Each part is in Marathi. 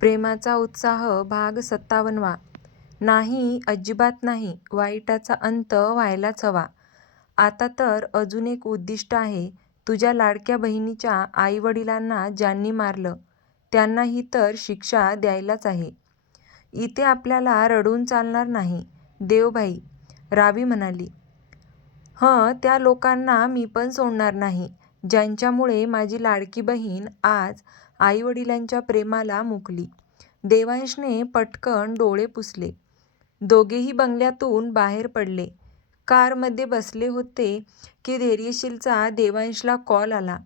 प्रेमाचा उत्साह भाग 57वा. नाही, अजिबात नाही. वाईटाचा अंत व्हायलाच हवा. आता तर अजून एक उद्दिष्ट आहे. तुझ्या लाडक्या बहिणीच्या आईवडिलांना ज्यांनी मारलं, त्यांना ही तर शिक्षा द्यायलाच आहे. इथे आपल्याला रडून चालणार नाही, देवभाई, रावी म्हणाली. त्या लोकांना मी पण सोडणार नाही, ज्यांच्यामुळे माझी लाडकी बहीण आज आईवडिलांच्या प्रेमाला मुकली. देवांशने पटकन डोळे पुसले. दोघेही बंगल्यातून बाहेर पडले. कारमध्ये बसले होते की धैर्यशीलचा देवांशला कॉल आला.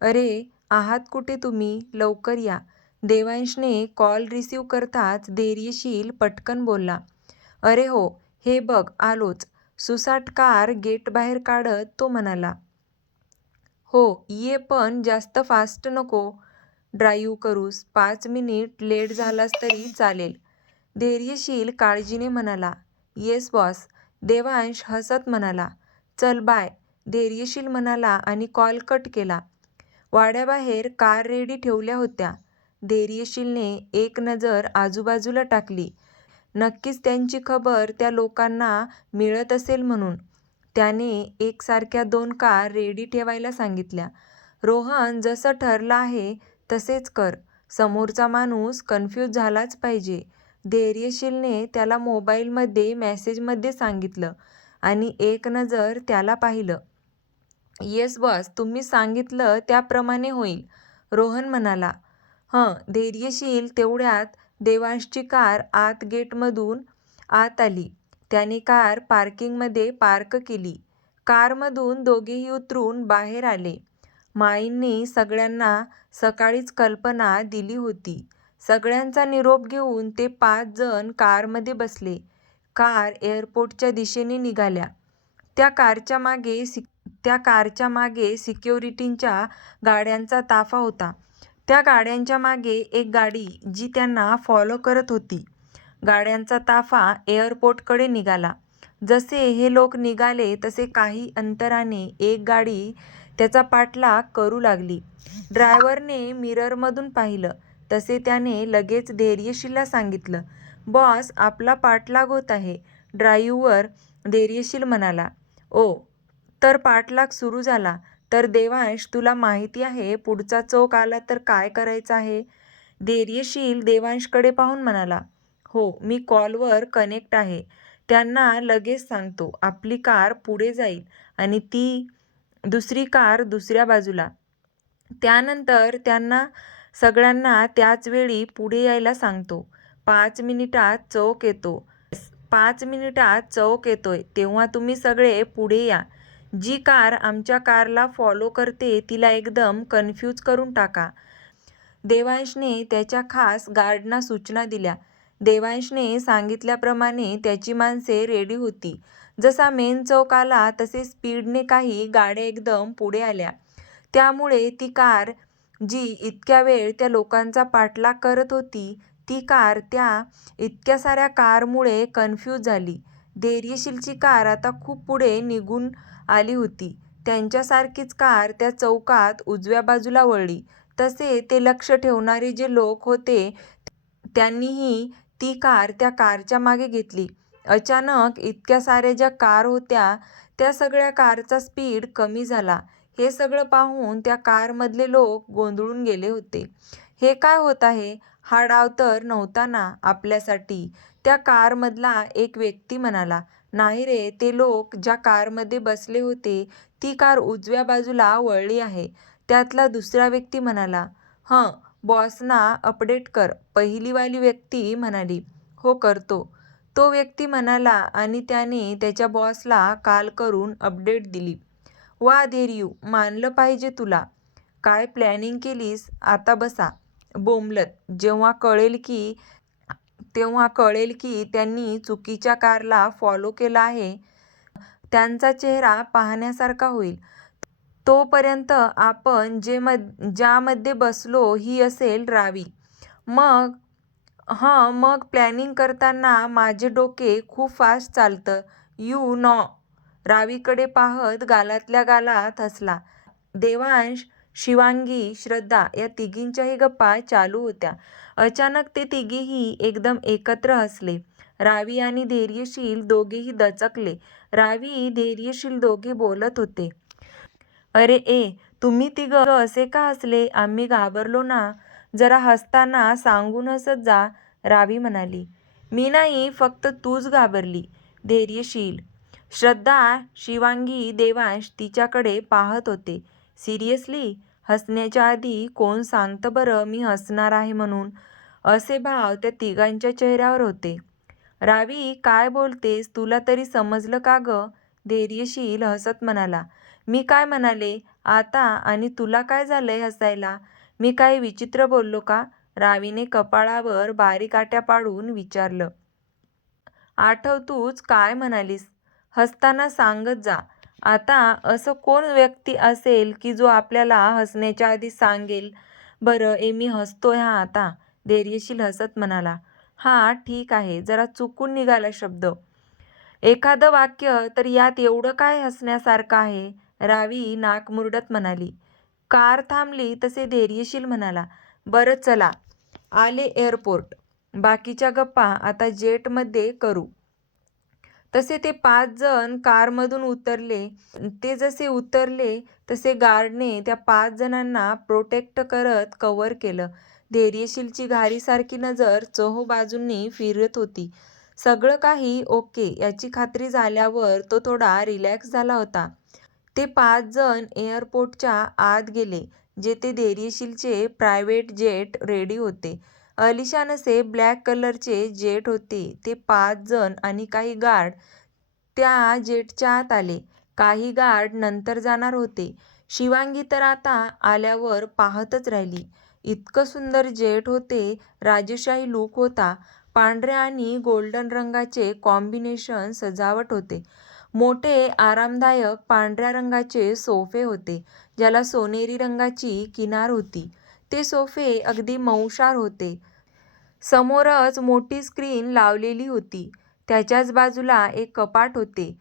अरे, आहात कुठे तुम्ही? लवकर या. देवांशने कॉल रिसीव्ह करताच धैर्यशील पटकन बोलला. अरे हो, हे बघ आलोच. सुसाट कार गेट बाहेर काढत तो म्हणाला. हो ये, पण जास्त फास्ट नको ड्राईव्ह करूस. 5 मिनिट लेट झालास तरी चालेल. धैर्यशील काळजीने म्हणाला. Yes boss. देवांश हसत म्हणाला. चल बाय. धैर्यशील म्हणाला आणि कॉल कट केला. वाड्याबाहेर कार रेडी ठेवल्या होत्या. धैर्यशीलने एक नजर आजूबाजूला टाकली. नक्कीच त्यांची खबर त्या लोकांना मिळत असेल म्हणून त्याने एकसारख्या 2 कार रेडी ठेवायला सांगितल्या. रोहन, जसं ठरलं आहे तसेच कर. समोरचा माणूस कन्फ्यूज झालाच पाहिजे. धैर्यशीलने त्याला मोबाईलमध्ये मेसेजमध्ये सांगितलं आणि एक नजर त्याला पाहिलं. येस बॉस, तुम्ही सांगितलं त्याप्रमाणे होईल, रोहन म्हणाला. धैर्यशील तेवढ्यात देवांशची कार आत गेटमधून आत आली. त्याने कार पार्किंगमध्ये पार्क केली. कारमधून दोघेही उतरून बाहेर आले. माईंनी सगळ्यांना सकाळीच कल्पना दिली होती. सगळ्यांचा निरोप घेऊन ते 5 जण कारमध्ये बसले. कार एअरपोर्टच्या दिशेने निघाल्या. त्या कारच्या मागे सिक्युरिटींच्या गाड्यांचा ताफा होता. त्या गाड्यांच्या मागे एक गाडी जी त्यांना फॉलो करत होती. गाड्यांचा ताफा एअरपोर्टकडे निघाला. जसे हे लोक निघाले तसे काही अंतराने एक गाडी त्याचा पाठलाग करू लागली. ड्रायव्हरने मिररमधून पाहिलं तसे त्याने लगेच धैर्यशीलला सांगितलं. बॉस, आपला पाठलाग होत आहे. ड्राईव्हर धैर्यशील म्हणाला. ओ, तर पाठलाग सुरू झाला तर देवांश, तुला माहिती आहे पुढचा चौक आला तर काय करायचं आहे? धैर्यशील देवांशकडे पाहून म्हणाला. हो, मी कॉलवर कनेक्ट आहे. त्यांना लगेच सांगतो. आपली कार पुढे जाईल आणि ती दुसरी कार दुसऱ्या बाजूला. त्यानंतर त्यांना सगळ्यांना त्याच वेळी पुढे यायला सांगतो. 5 मिनिटात चौक येतो. 5 मिनिटात चौक येतोय तेव्हा तुम्ही सगळे पुढे या. जी कार आमच्या कारला फॉलो करते तिला एकदम कन्फ्यूज करून टाका. देवांशने त्याच्या खास गार्डना सूचना दिल्या. देवांशने सांगितल्याप्रमाणे त्याची माणसे रेडी होती. जसा मेन चौक आला तसे स्पीडने काही गाड्या एकदम पुढे आल्या. त्यामुळे ती कार जी इतक्या वेळ त्या लोकांचा पाठलाग करत होती ती कार त्या इतक्या साऱ्या कारमुळे कन्फ्यूज झाली. धैर्यशीलची कार आता खूप पुढे निघून आली होती. त्यांच्यासारखीच कार त्या चौकात उजव्या बाजूला वळली. तसे ते लक्ष ठेवणारे जे लोक होते त्यांनीही ती कार त्या कारच्या मागे घेतली. अचानक इतक्या साऱ्या ज्या कार होत्या त्या सगळ्या कारचा स्पीड कमी झाला. हे सगळं पाहून त्या कारमधले लोक गोंधळून गेले होते. हे काय होत आहे? हा डाव तर नव्हता ना आपल्यासाठी, त्या कारमधला एक व्यक्ती म्हणाला. नाही रे, ते लोक ज्या कारमध्ये बसले होते ती कार उजव्या बाजूला वळली आहे, त्यातला दुसरा व्यक्ती म्हणाला. बॉसना अपडेट कर, पहिलीवाली व्यक्ती म्हणाली. हो करतो, तो व्यक्ती म्हणाला आणि त्याने त्याच्या बॉसला कॉल करून अपडेट दिली. वा धैर्यू, मानलं पाहिजे तुला. काय प्लॅनिंग केलीस? आता बसा बोंबलत. तेव्हा कळेल की त्यांनी चुकीच्या कारला फॉलो केला आहे. त्यांचा चेहरा पाहण्यासारखा होईल. तोपर्यंत आपण ज्यामध्ये बसलो ही असेल रावी. मग प्लॅनिंग करताना माझे डोके खूप फास्ट चालतं, रावीकडे पाहत गालातल्या गालात हसला. देवांश शिवांगी, श्रद्धा या तिघींच्याही गप्पा चालू होत्या. अचानक ते तिघेही एकदम एकत्र हसले. रावी आणि धैर्यशील दोघेही दचकले. रावी, धैर्यशील दोघे बोलत होते. अरे तुम्ही तिघं असे का हसले? आम्ही घाबरलो ना. जरा हसताना सांगून हसत जा, रावी म्हणाली. मी नाही, फक्त तूच घाबरली. धैर्यशील. श्रद्धा, शिवांगी, देवांश तिच्याकडे पाहत होते. सिरियसली? हसण्याच्या आधी कोण सांगतं बरं मी हसणार आहे म्हणून? असे भाव त्या तिघांच्या चेहऱ्यावर होते. रावी, काय बोलतेस? तुला तरी समजलं का गं? धैर्यशील हसत म्हणाला. मी काय म्हणाले आता? आणि तुला काय झालंय हसायला? मी काही विचित्र बोललो का? रावीने कपाळावर बारीक आट्या पाडून विचारलं. आठव तूच काय म्हणालीस? हसताना सांगत जा. आता असं कोण व्यक्ती असेल की जो आपल्याला हसण्याच्या आधी सांगेल, बरं मी हसतोय हा आता? धैर्यशील हसत म्हणाला. हा ठीक आहे, जरा चुकून निघाला शब्द. एखादं वाक्य तर यात एवढं काय हसण्यासारखं आहे? रावी नाक मुरडत म्हणाली. कार थांबली तसे धैर्यशील म्हणाला. बरं चला, आले एअरपोर्ट. बाकीच्या गप्पा आता जेटमध्ये करू. तसे ते 5 जण कारमधून उतरले. ते जसे उतरले तसे गार्डने त्या 5 जणांना प्रोटेक्ट करत कव्हर केलं. धैर्यशीलची घारीसारखी नजर चोहोबाजूंनी फिरत होती. सगळं काही ओके याची खात्री झाल्यावर तो थोडा रिलॅक्स झाला होता. ते 5 जण एअरपोर्टच्या आत गेले, जेथे धैर्यशीलचे प्रायव्हेट जेट रेडी होते. अलिशान असे ब्लॅक कलरचे जेट होते. ते 5 जण आणि काही गार्ड त्या जेटच्या आत आले. काही गार्ड नंतर जाणार होते. शिवांगी तर आता आल्यावर पाहतच राहिली. इतकं सुंदर जेट होते. राजेशाही लूक होता. पांढऱ्या आणि गोल्डन रंगाचे कॉम्बिनेशन सजावट होते. मोठे आरामदायक पांढऱ्या रंगाचे सोफे होते, ज्याला सोनेरी रंगाची किनार होती. ते सोफे अगदी मऊशार होते. समोरच मोठी स्क्रीन लावलेली होती. त्याच्याच बाजूला एक कपाट होते.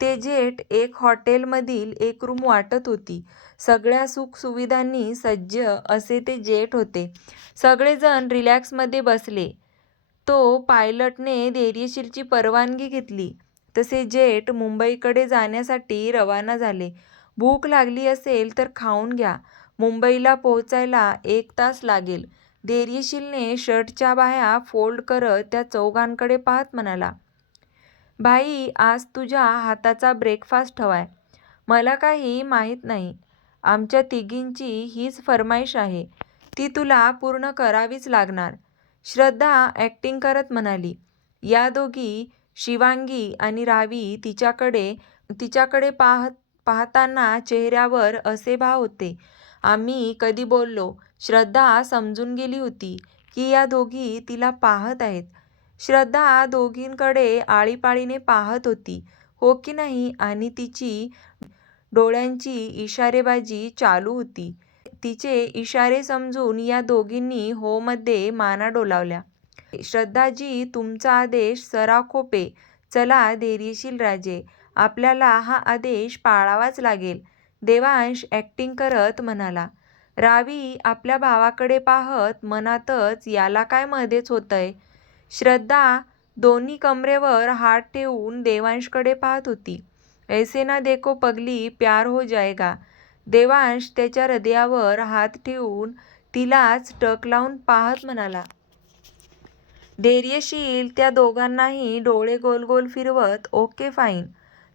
ते जेट एक हॉटेलमधील एक रूम वाटत होती. सगळ्या सुखसुविधांनी सज्ज असे ते जेट होते. सगळेजण रिलॅक्समध्ये बसले. तो पायलटने धैर्यशीलची परवानगी घेतली तसे जेट मुंबईकडे जाण्यासाठी रवाना झाले. भूक लागली असेल तर खाऊन घ्या. मुंबईला पोहोचायला 1 तास लागेल. धैर्यशीलने शर्टच्या बाह्या फोल्ड करत त्या चौघांकडे पाहत म्हणाला. भाई, आज तुझ्या हाताचा ब्रेकफास्ट हवाय. मला काही माहीत नाही. आमच्या तिघींची हीच फर्माईश आहे. ती तुला पूर्ण करावीच लागणार. श्रद्धा ॲक्टिंग करत म्हणाली. या दोघी, शिवांगी आणि रावी तिच्याकडे पाहताना चेहऱ्यावर असे भाव होते. आम्ही कधी बोललो? श्रद्धा समजून गेली होती की या दोघी तिला पाहत आहेत. श्रद्धा दोघींकडे आळीपाळीने पाहत होती, हो की नाही? आणि तिची डोळ्यांची इशारेबाजी चालू होती. तिचे इशारे समजून या दोघींनी हो मध्ये माना डोलावल्या. श्रद्धाजी, तुमचा आदेश सराखोपे. चला धैर्यशील राजे, आपल्याला हा आदेश पाळावाच लागेल. देवांश ॲक्टिंग करत म्हणाला. रावी आपल्या भावाकडे पाहत मनातच याला काय मध्येच होतंय. श्रद्धा दोन्ही कमरेवर हात ठेवून देवांशकडे पाहत होती. ऐसे ना देखो पगली, प्यार हो जाएगा. देवांश त्याच्या हृदयावर हात ठेवून तिलाच टक लावून पाहत म्हणाला. धैर्यशील त्या दोघांनाही डोळे गोल गोल फिरवत ओके फाईन,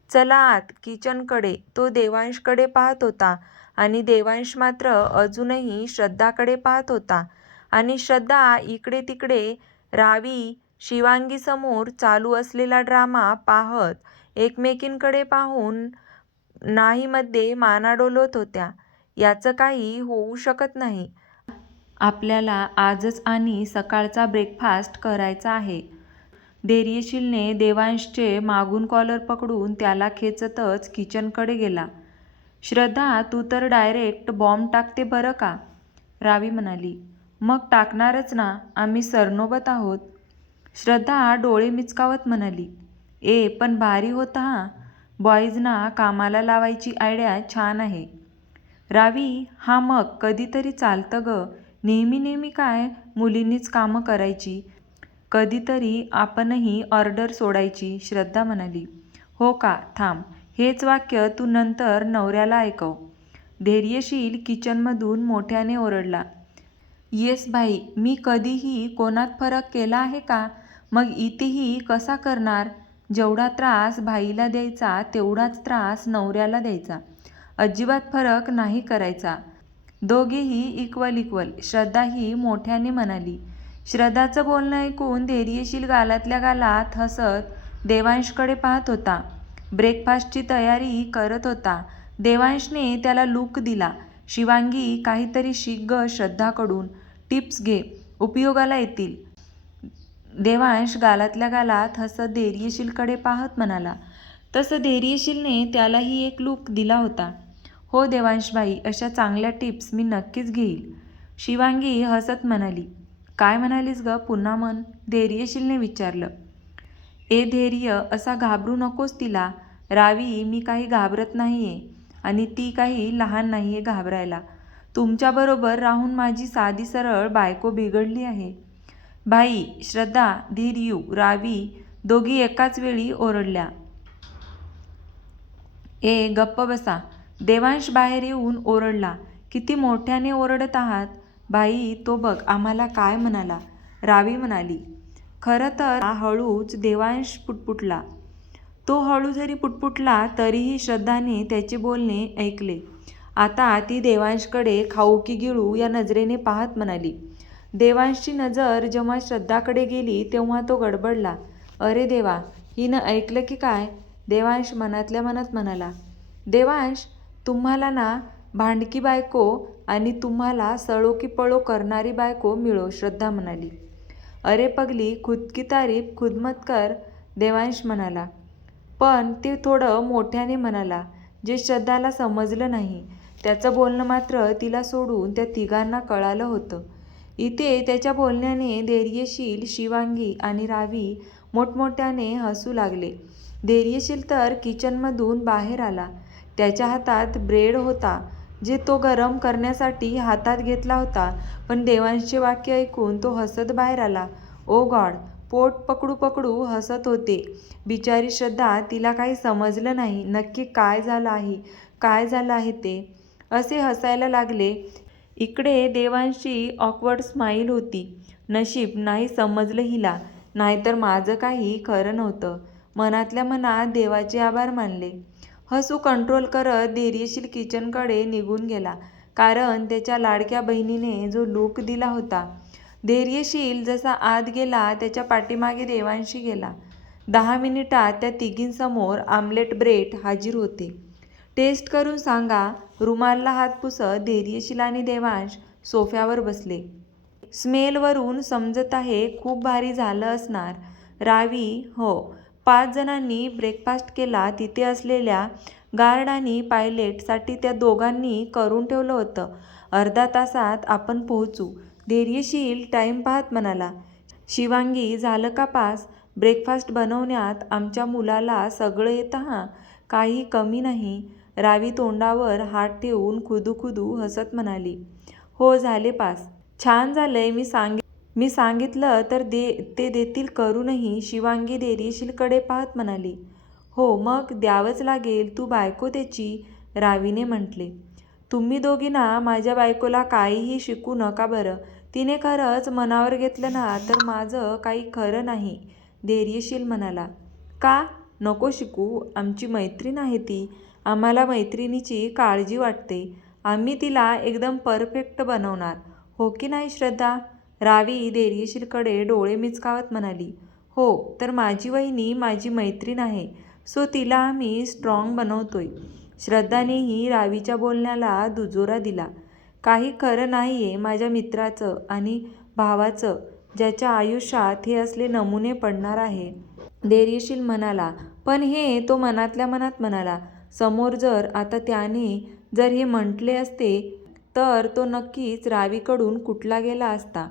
चला आत किचनकडे. तो देवांशकडे पाहत होता आणि देवांश मात्र अजूनही श्रद्धाकडे पाहत होता. आणि श्रद्धा इकडे तिकडे रावी, शिवांगीसमोर चालू असलेला ड्रामा पाहत एकमेकींकडे पाहून नाहीमध्ये माना डोलवत होत्या. याचं काही होऊ शकत नाही. आपल्याला आजच आणि सकाळचा ब्रेकफास्ट करायचा आहे. धैर्यशीलने देवांशचे मागून कॉलर पकडून त्याला खेचतच किचनकडे गेला. श्रद्धा, तू तर डायरेक्ट बॉम्ब टाकते बरं का? रावी म्हणाली. मग टाकणारच ना, आम्ही सरनोबत आहोत. श्रद्धा डोळे मिचकावत म्हणाली. पण भारी होता हा. बॉईजना कामाला लावायची आयडिया छान आहे. रावी, हा मग कधीतरी चालतं ग. नेहमी नेहमी काय मुलींनीच कामं करायची? कधीतरी आपणही ऑर्डर सोडायची, श्रद्धा म्हणाली. हो का? थांब, हेच वाक्य तू नंतर नवऱ्याला ऐकव. धैर्यशील किचनमधून मोठ्याने ओरडला. येस भाई, मी कधीही कोणात फरक केला आहे का? मग इथेही कसा करणार? जेवढा त्रास भाईला द्यायचा तेवढाच त्रास नवऱ्याला द्यायचा. अजिबात फरक नाही करायचा. दोघेही इक्वल इक्वल, श्रद्धाही मोठ्याने म्हणाली. श्रद्धाचं बोलणं ऐकून धैर्यशील गालातल्या गालात हसत देवांशकडे पाहत होता. ब्रेकफास्टची तयारी करत होता. देवांशने त्याला लूक दिला. शिवांगी, काहीतरी शिक ग श्रद्धाकडून. टिप्स घे, उपयोगाला येतील. देवांश गालातल्या गालात हसत धैर्यशीलकडे पाहत म्हणाला. तसं धैर्यशीलने त्यालाही एक लूक दिला होता. हो देवांशबाई, अशा चांगल्या टिप्स मी नक्कीच घेईल. शिवांगी हसत म्हणाली. काय म्हणालीस ग? पुन्हा म्हण, धैर्यशीलने विचारलं. ए धैर्य, असा घाबरू नकोस तिला. रावी, मी काही घाबरत नाहीये आणि ती काही लहान नाहीये घाबरायला. तुमच्याबरोबर राहून माझी साधी सरळ बायको बिघडली आहे. भाई, श्रद्धा, धैर्यू, रावी दोघी एकाच वेळी ओरडल्या. ए गप्प बसा, देवांश बाहेर येऊन ओरडला. किती मोठ्याने ओरडत आहात? भाई, तो बघ आम्हाला काय म्हणाला, रावी म्हणाली. खरं तर हळूच देवांश पुटपुटला. तो हळू जरी पुटपुटला तरीही श्रद्धाने त्याचे बोलणे ऐकले. आता ती देवांशकडे खाऊ की गिळू या नजरेने पाहत म्हणाली. देवांशची नजर जेव्हा श्रद्धाकडे गेली तेव्हा तो गडबडला. अरे देवा, हिनं ऐकलं की काय? देवांश मनातल्या मनात म्हणाला. देवांश, तुम्हाला ना भांडकी बायको आणि तुम्हाला सळो की पळो करणारी बायको मिळो, श्रद्धा म्हणाली. अरे पगली, खुद की तारीफ खुद मत कर, देवांश म्हणाला. पण ते थोडं मोठ्याने म्हणाला, जे श्रद्धाला समजलं नाही. त्याचं बोलणं मात्र तिला सोडून त्या तिघांना कळालं होतं. इथे त्याच्या बोलण्याने धैर्यशील, शिवांगी आणि रावी मोठमोठ्याने हसू लागले. धैर्यशील तर किचनमधून बाहेर आला. त्याच्या हातात ब्रेड होता, जे तो गरम करण्यासाठी हातात घेतला होता. पण देवांशचे वाक्य ऐकून तो हसत बाहेर आला. ओ गॉड, पोट पकडू पकडू हसत होते. बिचारी श्रद्धा, तिला काही समजलं नाही नक्की काय झालं आहे ते. असे हसायला लागले. इकडे देवांशची ऑकवर्ड स्माईल होती. नशीब नाही समजलं हिला, नाहीतर माझं काही खरं नव्हतं. मनातल्या मनात देवाचे आभार मानले. हसू कंट्रोल करत धैर्यशील किचनकडे निघून गेला, कारण त्याच्या लाडक्या बहिणीने जो लूक दिला होता. धैर्यशील जसा आत गेला त्याच्या पाठीमागे देवांशी गेला. 10 मिनिटात त्या तिघींसमोर आमलेट ब्रेड हाजीर होते. टेस्ट करून सांगा, रुमालला हात पुसत धैर्यशील आणि देवांश सोफ्यावर बसले. स्मेलवरून समजत आहे खूप भारी झालं असणार. रावी, हो. 5 जणांनी ब्रेकफास्ट केला. तिथे असलेल्या गार्ड आणि पायलटसाठी त्या दोघांनी करून ठेवलं होतं. अर्धा तासात आपण पोहोचू, धैर्यशील टाईम पाहत म्हणाला. शिवांगी, झालं का पास? ब्रेकफास्ट बनवण्यात आमच्या मुलाला सगळं येतं हां, काही कमी नाही. रावी तोंडावर हात ठेवून खुदूखुदू हसत म्हणाली. हो, झाले पास. छान झालंय. मी सांगितलं तर ते देतील करूनही, शिवांगी धैर्यशीलकडे पाहत म्हणाली. हो, मग द्यावंच लागेल, तू बायको त्याची, रावीने म्हटले. तुम्ही दोघी ना माझ्या बायकोला काहीही शिकू नका बरं. तिने खरंच मनावर घेतलं ना तर माझं काही खरं नाही, धैर्यशील म्हणाला. का नको शिकू? आमची मैत्रीण आहे ती. आम्हाला मैत्रिणीची काळजी वाटते. आम्ही तिला एकदम परफेक्ट बनवणार, हो की नाही श्रद्धा? रावी धैर्यशीलकडे डोळे मिचकावत म्हणाली. हो, तर माझी वहिनी माझी मैत्रीण आहे, सो तिला आम्ही स्ट्रॉंग बनवतोय. श्रद्धानेही रावीच्या बोलण्याला दुजोरा दिला. काही खरं नाहीये माझ्या मित्राचं आणि भावाचं, ज्याच्या आयुष्यात हे असले नमुने पडणार आहे, धैर्यशील म्हणाला. पण हे तो मनातल्या मनात म्हणाला. समोर आता त्याने जर हे म्हटले असते तर तो नक्कीच रावीकडून कुटला गेला असता.